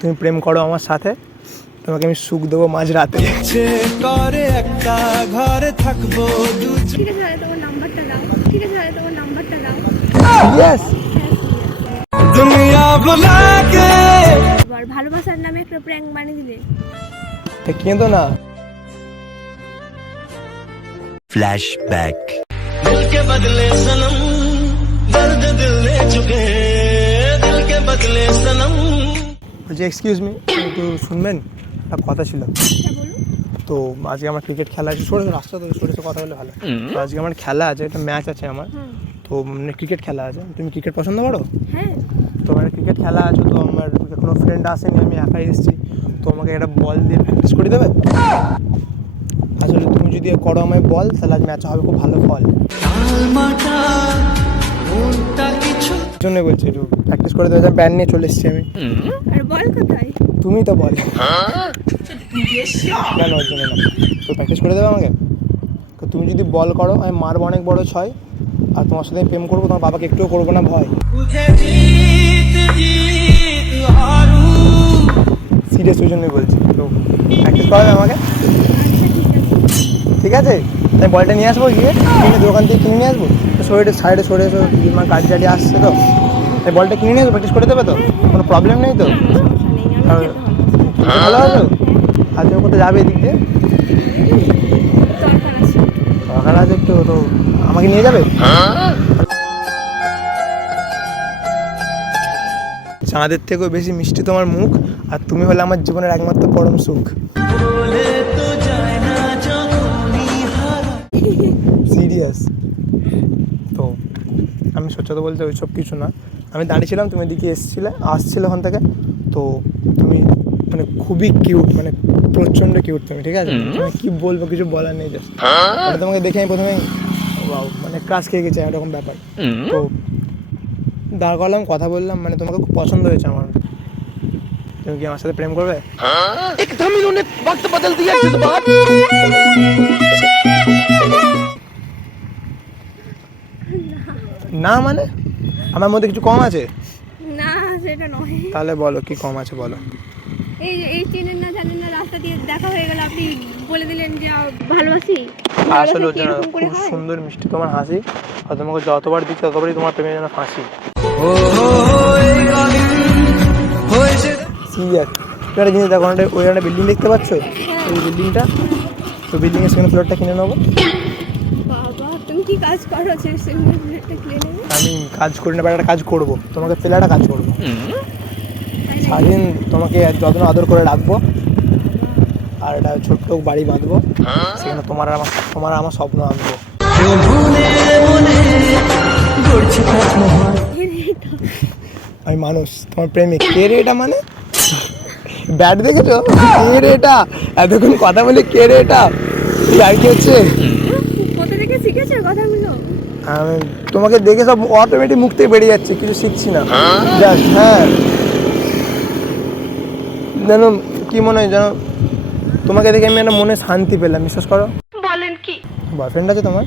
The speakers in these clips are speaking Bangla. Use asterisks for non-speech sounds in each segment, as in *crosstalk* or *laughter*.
তুমি প্রেম করো আমার সাথে তোমাকে আমি সুখ দেবো মাঝরাতে ইচ্ছে করে একটা ঘরে থাকবো দুজন ঠিক আছে তাহলে তোমার নাম্বারটা দাও ঠিক আছে তাহলে তোমার নাম্বারটা দাও ইয়েস দুনিয়া বুলা কে এবার ভালোবাসার নামে একটা প্র্যাঙ্ক বানিয়ে দিলে কিন্তু না Flashback. दिल के बदले सनम दर्द दिल ले चुके दिल के बदले सनम বলছি এক্সকিউজ মি একটু শুনবেন? একটা কথা ছিল। হ্যাঁ তো আজকে আমার ক্রিকেট খেলা আছে। সরে রাস্তা তো সরে কথা বলে ভালো। তো আজকে আমার খেলা আছে একটা ম্যাচ আছে আমার। তো মানে ক্রিকেট খেলা আছে। তুমি ক্রিকেট পছন্দ করো? হ্যাঁ। তো মানে ক্রিকেট খেলা আছে তো আমার কোনো ফ্রেন্ড আসেনি আমি একাই এসেছি। তো আমাকে একটা বল দিয়ে প্র্যাকটিস করে দেবে? আসলে তুমি যদি করো আমায় বল তাহলে আজ ম্যাচ হবে খুব ভালো ফল। জন্য বলছি একটু প্র্যাকটিস করে দেবে ব্যান্ড নিয়ে চলে এসেছি আমি। আর বল কোথায়? তুমি তো বল। হ্যাঁ না ওর জন্য না। তো প্র্যাকটিস করে দেবে আমাকে? তো তুমি যদি বল করো আমি মারবো অনেক বড় ছয় আর তোমার সাথে প্রেম করব তোমার বাবাকে একটুও করব না ভয়। সিরিয়াস ওই জন্যই বলছি তো প্র্যাকটিস করাবে আমাকে? ঠিক আছে? তাই বলটা নিয়ে আসব গিয়ে, কিনে দোকান থেকে কিনে নিয়ে আসব। তো শরীরে সাইডে সরে এসো আমার গাড়ি গাড়ি আসছে তো। তাই বলটা কিনে নিয়ে আসব প্র্যাকটিস করে দেবে তো? কোনো প্রবলেম নেই তো? আর- ভালো আছো? আজকে কোথায় যাবে এদিক? দিয়ে দরকার আছে একটু, তো আমাকে নিয়ে যাবে? চাঁদের থেকেও বেশি মিষ্টি তোমার মুখ, আর তুমি হলে আমার জীবনের একমাত্র পরম সুখ। আমি সত্যি কথা বলতে ওইসব কিছু না আমি দাঁড়িয়েছিলাম তুমি এদিকে এসেছিলে আসছিলে ওখান থেকে তো তুমি মানে খুবই কিউট মানে প্রচণ্ড কিউট তুমি ঠিক আছে মানে কি বলবো কিছু বলার নেই জাস্ট মানে তোমাকে দেখে আমি প্রথমে wow, মানে ক্রাশ খেয়ে গেছে এরকম ব্যাপার তো দাঁড় করলাম কথা বললাম মানে তোমাকে খুব পছন্দ হয়েছে আমার তুমি কি আমার সাথে প্রেম করবে एकदम इन्होंने वक्त बदल दिया जज्बात না মানে? আমার মধ্যে কিছু কম আছে? না সেটা নয়। তাহলে বলো কি কম আছে বলো। এই যে এই চেনেন না জানেন না রাস্তা দিয়ে দেখা হয়ে গেল আপনি বলে দিলেন যে ভালোবাসি। আসলে খুব সুন্দর মিষ্টি তোমার হাসি আর তোমাকে যতবার দিচ্ছি ততবারই তোমার প্রেমে যেন ফাঁসি। সিরিয়াস একটা জিনিস দেখো ওই একটা বিল্ডিং দেখতে পাচ্ছ? ওই বিল্ডিংটা তো বিল্ডিংয়ের সেকেন্ড ফ্লোরটা কিনে নেব। কি কাজ করো কিনে নেবে আমি কাজ করি না একটা কাজ করব। তোমাকে পেলে একটা কাজ করব। সারাদিন তোমাকে যত্ন আদর করে রাখব। আর একটা ছোট্ট বাড়ি বাঁধবো। সেখানে তোমার আমার তোমার আমার স্বপ্ন আনব। আমি মানুষ তোমার প্রেমিক। কে রে এটা মানে? ব্যাট দেখেছ? কে রে এটা? এতক্ষণ কথা বলে কে রে এটা? আর কি হচ্ছে কোথা থেকে শিখেছো কথাগুলো আমি তোমাকে দেখে সব অটোমেটিক মুখ থেকে বেরিয়ে যাচ্ছে কিছু শিখছি না। জাস্ট হ্যাঁ। যেন কি মনে হয় যেন তোমাকে দেখে আমি একটা মনে শান্তি পেলাম বিশ্বাস করো। বলেন কি? বয়ফ্রেন্ড আছে তোমার?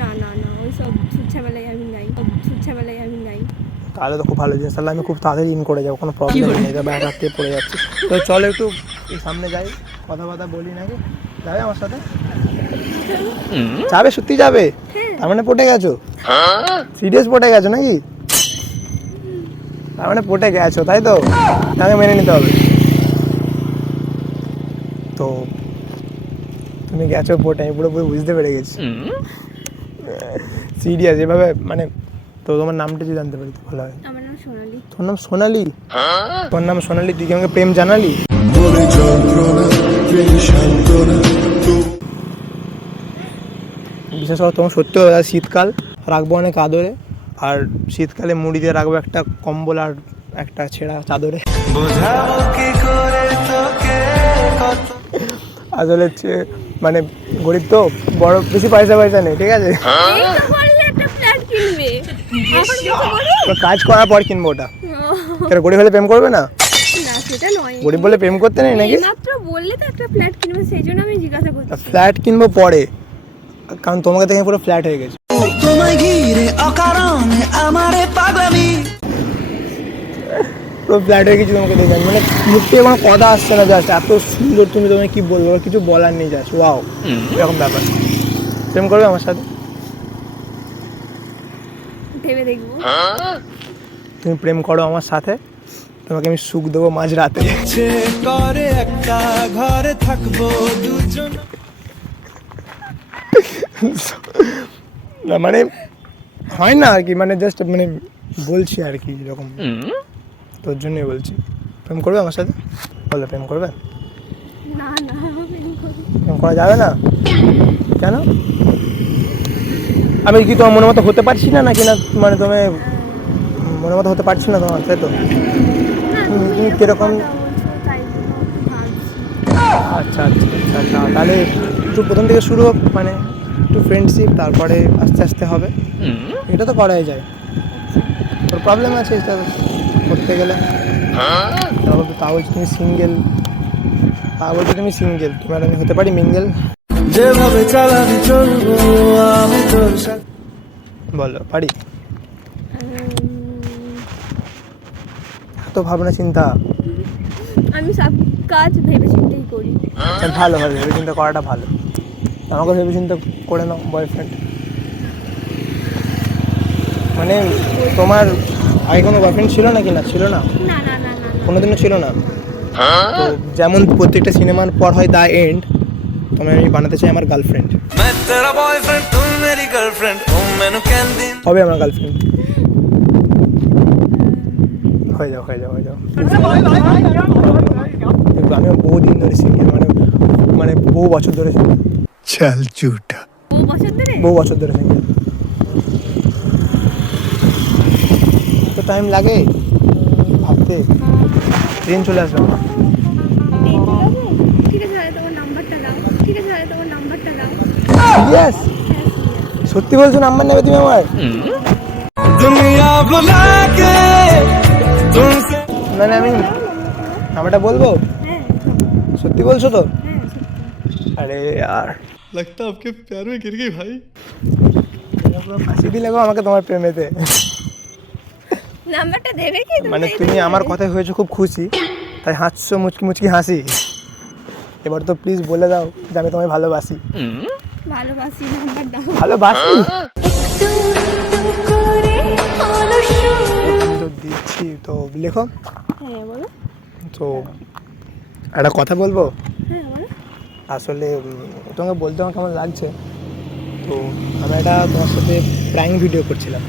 না না না ওই সব ছুটছাবেলায় আমি নাই ছুটছাবেলায় আমি নাই। তাহলে তো খুব ভালো জিনিস তাহলে আমি খুব তাড়াতাড়ি ইন করে যাব কোনো প্রবলেম নেই ব্যাগ হাতে পড়ে যাচ্ছে। তো চলো একটু সামনে যাই কথা কথা বলি নাকি? যাবে আমার সাথে? যাবে সত্যি যাবে? তার মানে পটে গেছো? সিরিয়াস পটে গেছো নাকি? তার মানে পটে গেছো তাই তো? তাকে মেনে নিতে হবে। তো তুমি গেছো পটে আমি পুরোপুরি বুঝতে পেরে গেছি। সিরিয়াস এভাবে মানে তো তোমার নামটা যদি জানতে পারি তো ভালো হয়। আমার নাম সোনালি। তোর নাম সোনালি? তোর নাম সোনালি তুই কি আমাকে প্রেম জানালি? বিশেষ করে তোমার সত্যি কথা, শীতকাল রাখব অনেক আদরে আর শীতকালে মুড়ি দিয়ে রাখব একটা কম্বল আর একটা ছেঁড়া চাদরে। আসলে হচ্ছে মানে গরিব তো বড় বেশি পয়সা পয়সা নেই ঠিক আছে? কাজ করার পর কিনবো ওটা। কেন গরিব হলে প্রেম করবে না? গরিব বলে প্রেম করতে নেই নাকি? বললে তো একটা ফ্ল্যাট কিনবে সেই জন্য আমি জিজ্ঞাসা করছি। ফ্ল্যাট কিনবো পরে। কারণ তোমাকে দেখে পুরো ফ্ল্যাট হয়ে গেছে। তোমায় ঘিরে অকারণে আমারে পাগলামি। পুরো ফ্ল্যাট হয়ে গেছি তোমাকে দেখে। মানে মুখ থেকে কোনো কথা আসছে না জাস্ট এত সুন্দর তুমি তোমায় কি বলব? কিছু বলার নেই জাস্ট ওয়াও এরকম ব্যাপার। প্রেম করবে আমার সাথে? ভেবে দেখব। তুমি প্রেম করো আমার সাথে? তোমাকে আমি সুখ দেবো মাঝ রাতে করে একটা ঘরে থাকব দুজন। *laughs* না মানে হয় না আর কি মানে জাস্ট মানে বলছি আর কি এরকম। তোর জন্যই বলছি। প্রেম করবে আমার সাথে? বলো প্রেম করবে? না না প্রেম করা যাবে না? কেন? আমি কি তোমার মনের মতো হতে পারছি না নাকি না মানে তুমি মনের মতো হতে পারছি না তোমার তাই তো? তুমি- কিরকম-। আচ্ছা আচ্ছা আচ্ছা আচ্ছা তাহলে একটু প্রথম থেকে শুরু হোক মানে একটু ফ্রেন্ডশিপ তারপরে আস্তে আস্তে হবে। এটা তো করাই যায়। তোর প্রবলেম আছে এটা করতে গেলে? তারপর তো তা বলছি তুমি সিঙ্গেল তা বলছি তুমি সিঙ্গেল তোমার আমি হতে পারি মিঙ্গেল যেভাবে চালাবি চলবো আমি তোর সাথে বলো পারি? এত ভাবনা চিন্তা। আমি সব কাজ ভেবে চিন্তেই করি। আচ্ছা, ভালো ভালো। ভেবে চিন্তা করাটা ভালো। আমাকে ভেবে চিন্তা করে নাও বয়ফ্রেন্ড মানে তোমার আগে কোনো বয়ফ্রেন্ড ছিল নাকি? না ছিল না? কোনোদিনও ছিল না? যেমন প্রত্যেকটা সিনেমার পর হয় দ্য এন্ড তোমার আমি বানাতে চাই আমার গার্লফ্রেন্ড। হবে আমার গার্লফ্রেন্ড। হয়ে যাও হয়ে যাও হয়ে যাও। আমি বহুদিন ধরে শিখি মানে মানে বহু বছর ধরে চাল চুটা। বহু বছর ধরে তো টাইম লাগে? ভাবতে? ট্রেন চলে আসবে আমার। সত্যি বলছো নাম্বার নেবে তুমি আমার না না আমি নাম্বারটা বলব? সত্যি বলছো তো? আরে আর लगता आपके प्यार में गिर गई भाई পুরো ফাঁসি দিলে গো আমাকে তোমার প্রেমেতে নাম্বারটা দেবে কি মানে তাই তুমি তো আমার বলে। কথায় হয়েছো খুব খুশি তাই হাসছো মুচকি মুচকি হাসি এবার তো প্লিজ বলে দাও যে আমি তোমায় ভালোবাসি ভালোবাসি নাম্বার দাও ভালোবাসি আমি তো দিচ্ছি তো লেখো হ্যাঁ বলো তো একটা কথা বলবো হ্যাঁ বলো আসলে তোমাকে বলতে আমার কেমন লাগছে? তো আমি একটা তোমার সাথে প্র্যাঙ্ক ভিডিও করছিলাম।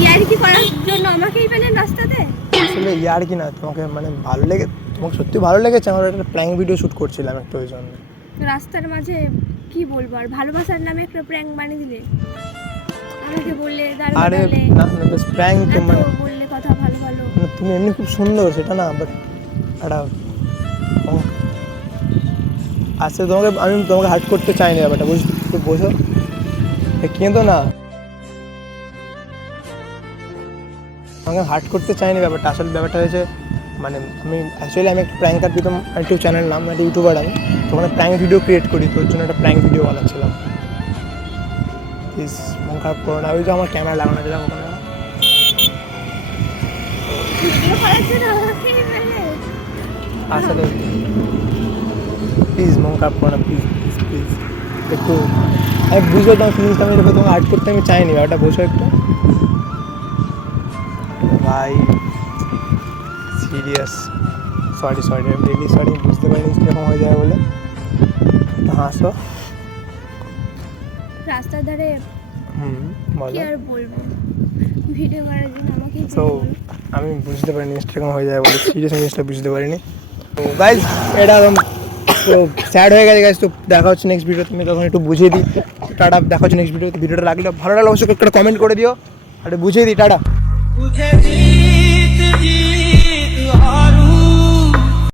ইয়ার কি করার জন্য আমাকেই পেলেন রাস্তাতে আসলে ইয়ার কি না তোমাকে মানে ভালো লেগে তোমাকে সত্যি ভালো লেগেছে আমার একটা প্র্যাঙ্ক ভিডিও শ্যুট করছিলাম একটু ওই জন্য। রাস্তার মাঝে কি বলব আর ভালোবাসার নামে একটা প্র্যাঙ্ক বানিয়ে দিলে। আমাকে বললে আরে না না বেশ প্র্যাঙ্ক মানে বললে কথা ভালো ভালো। তুমি এমনি খুব সুন্দর সেটা না বাট একটা আচ্ছা তোমাকে আমি তোমাকে হার্ট করতে চাই না ব্যাপারটা বুঝ একটু বোঝো। কিন্তু না। আমাকে হার্ট করতে চাইনি ব্যাপারটা আসলে ব্যাপারটা হয়েছে মানে আমি অ্যাকচুয়ালি আমি একটা প্র্যাঙ্কার দিতাম ইউটিউব চ্যানেল নাম একটা ইউটিউবার আমি তো ওখানে প্র্যাঙ্ক ভিডিও ক্রিয়েট করি তো ওর জন্য একটা প্র্যাঙ্ক ভিডিও বানাচ্ছিলাম। প্লিজ মন খারাপ করো না। ওই যে আমার ক্যামেরা লাগানো ছিল ওখানে। আসলে প্লিজ মন খারাপ করো না প্লিজ প্লিজ প্লিজ একটু, আমি বুঝব তোমার ফিলিংসটা আমি এরকম তোমাকে আর্ট করতে আমি চাইনি, ব্যাপারটা বোঝো একটু। ভাই serious sorry sorry really sorry বুঝতে পারিনি কীরকম হয়ে যাবে বলে। হাসো। রাস্তার ধারে হুম বলো। তো আমি বুঝতে পারিনি ইনস্টাগ্রাম হয়ে যায় বলে সিরিয়াস জিনিসটা বুঝতে পারিনি। তো গাইজ এটা তো স্যাড হয়ে গেছে গাইজ তো দেখা হচ্ছে নেক্সট ভিডিও তুমি তখন একটু বুঝিয়ে দিই। টাটা দেখা হচ্ছে নেক্সট ভিডিও ভিডিওটা লাগলে ভালো লাগলে অবশ্যই একটা কমেন্ট করে দিও। আর বুঝিয়ে দিই টাটা।